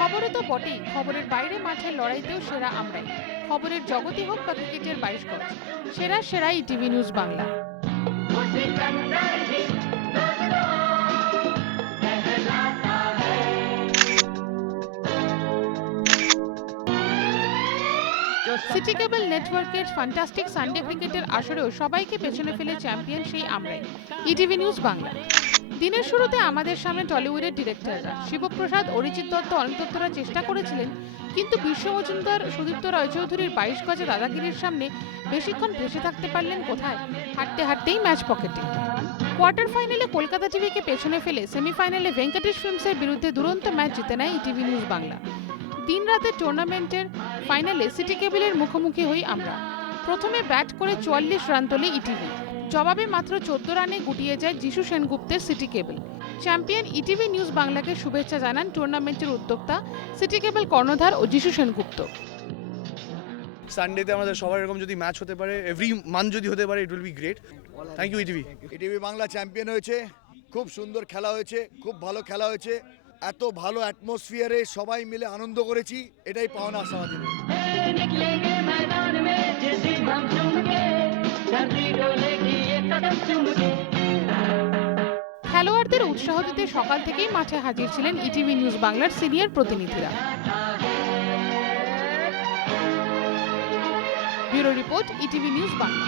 খবরে তো বটেই, খবরের বাইরে মাঠের লড়াইতেও সেরা আমরাই। খবরের জগতে হোক বা ক্রিকেটের 22 গজ, সেরা ইটিভি নিউজ বাংলা। সিটি কেবল নেটওয়ার্কের ফ্যান্টাস্টিক সানডে ক্রিকেটের আসরেও সবাইকে পেছনে ফেলে চ্যাম্পিয়ন সেই আমরাই, ইটিভি নিউজ বাংলা। দিনের শুরুতে আমাদের সামনে টলিউডের ডিরেক্টররা শিবপ্রসাদ, অরিজিৎ দত্ত, অনিল দত্তরা চেষ্টা করেছিলেন, কিন্তু বিশ্ব মজুমদার, সুদীপ্ত রায়চৌধুরীর 22 গজে দাদাগিরির সামনে বেশিক্ষণ ভেসে থাকতে পারলেন কোথায়? হাঁটতেই ম্যাচ পকেটে। কোয়ার্টার ফাইনালে কলকাতা টিভিকে পেছনে ফেলে সেমিফাইনালে ভেঙ্কটেশ ফিল্মসের বিরুদ্ধে দুরন্ত ম্যাচ জিতে নেয় ইটিভি নিউজ বাংলা। দিন রাতের টুর্নামেন্টের ফাইনালে সিটি কেবলের মুখোমুখি হই আমরা। প্রথমে ব্যাট করে 44 রান তোলে ইটিভি, জবাবে মাত্র 14 রানে গুটিয়ে যায় যিশু সেনগুপ্তের সিটি কেবল। চ্যাম্পিয়ন ইটিভি নিউজ বাংলাকে শুভেচ্ছা জানান টুর্নামেন্টের উদ্যোক্তা সিটি কেবল কর্ণধার ও যিশু সেনগুপ্ত। সানডেতে আমাদের সবার এরকম যদি ম্যাচ হতে পারে, এভরি মান্থ যদি হতে পারে, it will be great. Thank you ETV. ETV Bangla champion হয়েছে, খুব সুন্দর খেলা হয়েছে, খুব ভালো খেলা হয়েছে, এত ভালো অ্যাটমসফিয়ারে সবাই মিলে আনন্দ করেছি, এটাই পাওনা আশাবাদী। খেলোয়াড়দের উৎসাহ দিতে সকাল থেকেই মাঠে হাজির ছিলেন ইটিভি নিউজ বাংলার সিনিয়র প্রতিনিধিরা। Bureau report, ETV news Bangla.